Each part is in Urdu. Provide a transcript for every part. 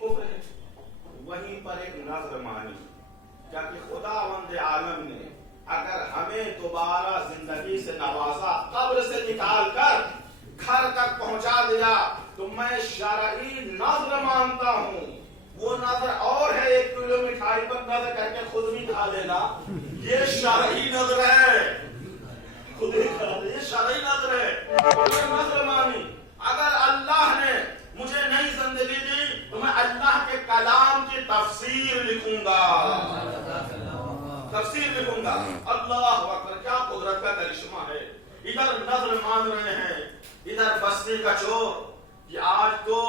کفر ہے. وہیں پر ایک نظر مانی کہ خداوند عالم نے اگر ہمیں دوبارہ زندگی سے نوازا، قبر سے نکال کر گھر تک پہنچا دیا، تو میں شرعی نظر مانتا ہوں. وہ نظر اور ہے 1 کلو مٹھائی پر نظر کر کے خود بھی کھا لینا، یہ شرعی نظر ہے. خود ہی کھا لے، یہ شرعی نظر ہے. یہ نظر مانی. اگر اللہ نے مجھے نئی زندگی دی تو میں اللہ کے کلام کی تفسیر لکھوں گا. تفسیر لکھوں گا. اللہ اکبر، کیا قدرت کا کرشمہ ہے. ادھر نظر مان رہے ہیں، ادھر بستی کا چور. کہ آج تو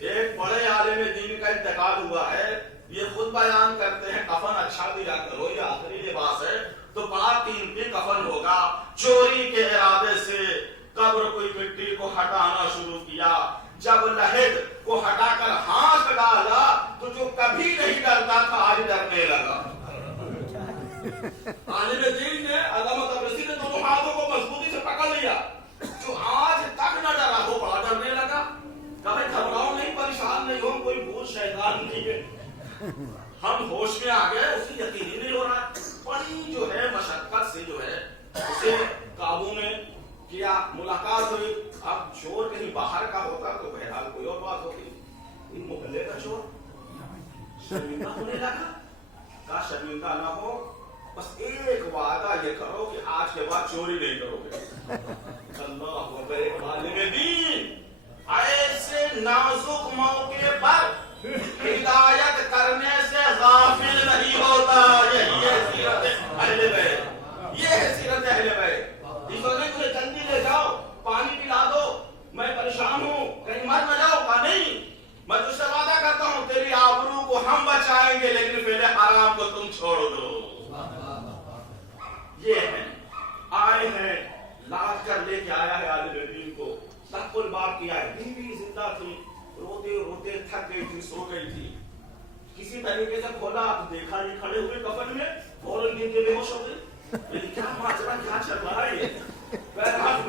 ایک بڑے عالم دین کا انتقال ہوا ہے، یہ خود بیان کرتے ہیں کفن اچھا دیا کرو، یہ آخری لباس ہے، تو بڑا قیمتی کفن ہوگا. چوری کے ارادے سے قبر کوئی مٹی کو ہٹانا شروع کیا. جب لحد کو ہٹا کر ہاتھ ڈالا تو جو کبھی نہیں ڈرتا تھا آج ڈرنے لگا. عالم دین نے، علامہ طبرسی نے دونوں ہاتھوں کو مضبوطی سے پکڑ لیا. جو آج تک نہ ڈرا وہ بڑا ڈرنے لگا. کبھی گھبراؤ نہیں، پریشان نہیں ہو، کوئی بھوت شیطان نہیں ہے، ہم ہوش میں آ گئے. اسے یقین ہی نہیں ہو رہا. بڑی جو ہے مشقت سے جو ہے اسے قابو میں کیا. ملاقات ہوئی. اب چور کہیں باہر کا ہوتا تو بہرحال کوئی اور بات ہوتی. ان محلے کا چور شرمندہ ہونے لگا. کہا شرمندہ نہ ہو، بس ایک وعدہ یہ کرو کہ آج کے بعد چوری نہیں کرو گے. اللہ اکبر. عالم دین ایسے نازک موقع پر ہدایت کرنے سے غافل نہیں ہوتا. یہی ہے سیرت اہل بیت، یہ ہے سیرت اہل بیت. تجھے جلدی لے جاؤ، پانی پلا دو، میں پریشان ہوں، کہیں مر نہ جاؤ. کہا نہیں، میں تجھ سے وعدہ کرتا ہوں تیری آبرو کو ہم بچائیں گے، لیکن فعل حرام کو تم چھوڑ دو. یہ ہے آئے ہیں، لاج کر لے کے آیا ہے عالم دین کو. تحق الباب کیا ہے. بیوی زندہ تھی، روتے روتے تھک گئی تھی، سو گئی تھی. کسی طریقے سے کھولا تو دیکھا یہ کھڑے ہوئے کفن میں، فوراً گر کے بے ہوش ہو گئی. لیکن کیا ماجرا، کیا چل رہا ہے. بہرحال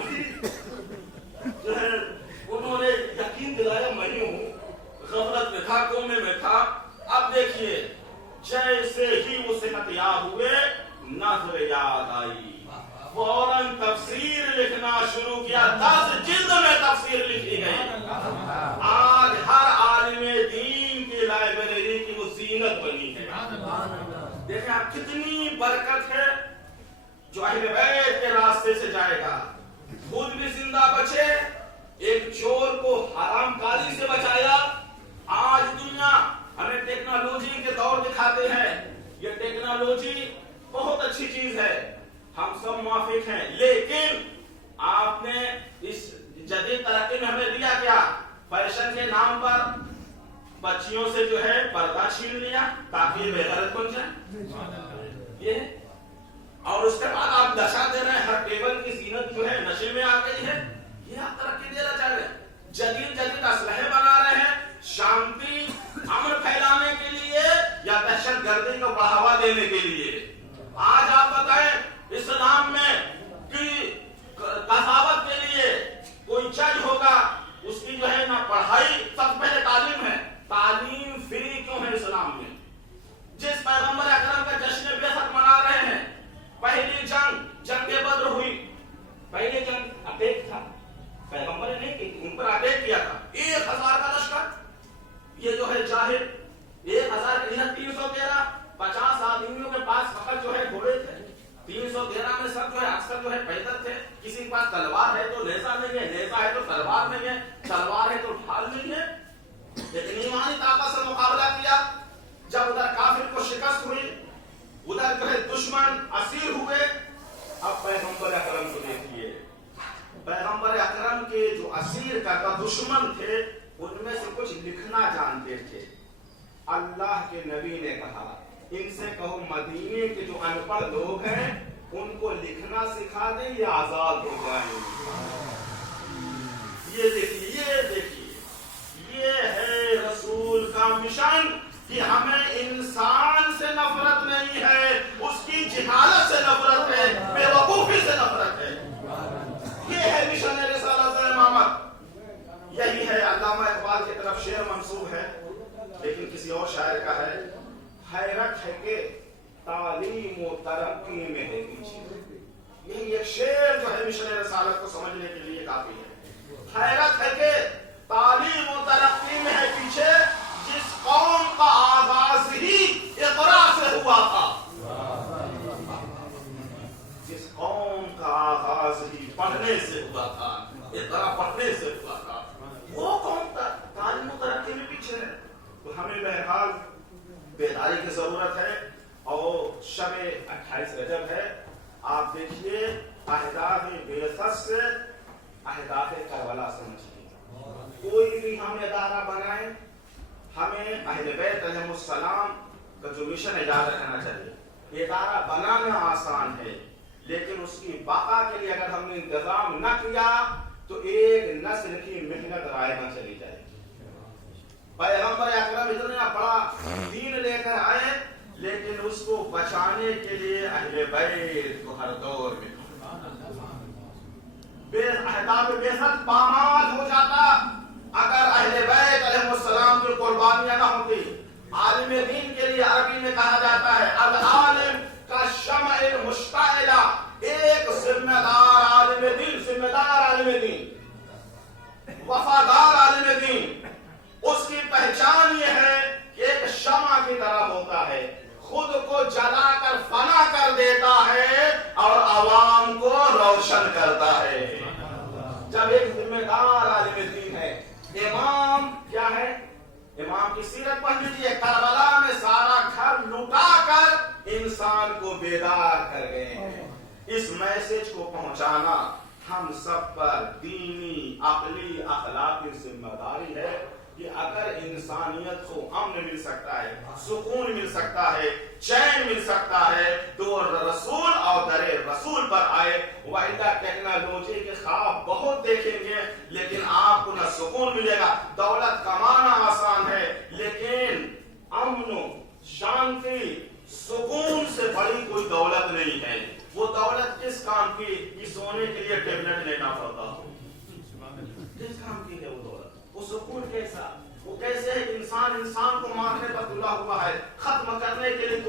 جو ہے انہوں نے یقین دلایا میں ہی ہوں. غفلت میں تھا، کومے میں تھا. اب دیکھیے جیسے ہی وہ صحت یاب ہوئے نظر یاد آئی، فوراً تفسیر لکھنا شروع کیا. 10 جلد میں تفسیر لکھی گئی. آج ہر عالم دین کی لائبریری کی وہ زینت بنی ہے. دیکھیں آپ کتنی برکت ہے جو اہل بیت کے راستے سے جائے گا. خود بھی زندہ بچے، ایک چور کو حرام کاری سے بچایا. آج دنیا ہمیں ٹیکنالوجی کے دور دکھاتے ہیں. یہ ٹیکنالوجی بہت اچھی چیز ہے، ہم سب موافق ہیں، لیکن آپ نے اس جدید ترقی میں ہمیں دیا کیا؟ فیشن کے نام پر بچیوں سے جو ہے پردہ چھین لیا تاکہ یہ بے غیرت بن جائے. یہ اور اس کے بعد آپ نشہ دے رہے ہیں، ہر ٹیبل کی زینت جو ہے نشے میں آ گئی ہے. یہ آپ ترقی دینا چاہ رہے ہیں. جدید اسلحے بنا رہے ہیں شانتی امن پھیلانے کے لیے یا دہشت گردی کو بڑھاوا دینے کے لیے. آج آپ بتائیں اسلام میں کہ قضاوت کے لیے کوئی جج ہوگا، اس کی جو ہے نا پڑھائی سب سے پہلے تعلیم ہے. تعلیم فری کیوں ہے اسلام میں؟ جس پیغمبر اکرم کا جشن بعثت منا رہے ہیں، پہلی جنگ بدر ہوئی. پہلی جنگ اٹیک تھا، پیغمبر نے نہیں کی، ان پر اٹیک کیا تھا. 1000 کا لشکر، یہ جو ہے جاہل 1000 کے 313 50 آدمیوں کے پاس فقط جو ہے گھوڑے تھے. 313 میں سب جو ہے اکثر جو ہے پیدل تھے. کسی کے پاس تلوار ہے تو نیزہ نہیں ہے، نیزہ ہے تو تلوار نہیں ہے، تلوار ہے تو ڈھال نہیں ہے. لیکن ایمانی طاقت سے مقابلہ کیا. جب ادھر کافر کو شکست ہوئی، ادھر جو ہے دشمن اسیر ہوئے. اب پیغمبر اکرم کو دیکھیے، پیغمبر اکرم کے جو اسیر کا دشمن تھے ان میں سے کچھ لکھنا جانتے تھے. اللہ کے نبی نے کہا ان سے کہو مدینے کے جو ان پڑھ لوگ ہیں ان کو لکھنا سکھا دیں، یہ آزاد ہو جائیں. یہ دیکھیے یہ ہے رسول کا مشن کہ ہمیں انسان سے نفرت نہیں ہے، اس کی جہالت سے نفرت ہے، بے وقوفی سے نفرت ہے. یہ ہے مشن رسالت امامت. یہی ہے علامہ اقبال کی طرف شعر منسوب ہے تو ہمیں بہرحال بیداری کی ضرورت ہے. اور شب 28 رجب ہے. آپ دیکھیے اہداف بعثت سے اہداف کربلا سمجھیے. کوئی بھی ہم ادارہ بنائیں, ہمیں اہل بیت علیہ السلام کا جو مشن یاد رکھنا چاہیے. ادارہ بنانا آسان ہے, لیکن اس کی بقا کے لیے اگر ہم نے انتظام نہ کیا تو ایک نسل کی محنت رائے نہ چلی جائے. پیغمبر اکرم اتنا بڑا دین لے کر آئے, لیکن اس کو بچانے کے لیے اہل بیت کو ہر دور میں اہداف بعثت پامال ہو جاتا اگر اہل بیت علیہ السلام کی قربانیاں نہ ہوتی. عالم دین کے لیے عربی میں کہا جاتا ہے العالم کا شمع المشتعلہ. ایک ذمہ دار عالم دین, ذمہ دار عالم دین, وفادار عالم دین, اس کی پہچان یہ ہے کہ ایک شمع کی طرح ہوتا ہے, خود کو جلا کر فنا کر دیتا ہے اور عوام کو روشن کرتا ہے. جب ایک ذمہ دار عالم دین ہے, امام کیا ہے, امام کی سیرت پڑھ لیجیے. کربلا میں سارا گھر لٹا کر انسان کو بیدار کر گئے ہیں. اس میسج کو پہنچانا ہم سب پر دینی, عقلی, اخلاقی ذمہ داری ہے کہ اگر انسانیت کو امن مل سکتا ہے, سکون مل سکتا ہے, چین مل سکتا ہے تو رسول اور در رسول پر آئے. وائدہ ٹیکنالوجی کے خواب بہت دیکھیں گے, لیکن آپ کو نہ سکون ملے گا. دولت کمانا آسان ہے, لیکن امن و شانتی, سکون سے بڑی کوئی دولت نہیں ہے. وہ دولت کس کام کی, کہ سونے کے لیے ٹیبلٹ لینا پڑتا ہو, کس کام کی ہے وہ دولت؟ وہ سکون کیسا, وہ کیسے انسان کو مارنے پر تلا ہوا ہے, ختم کرنے کے لیے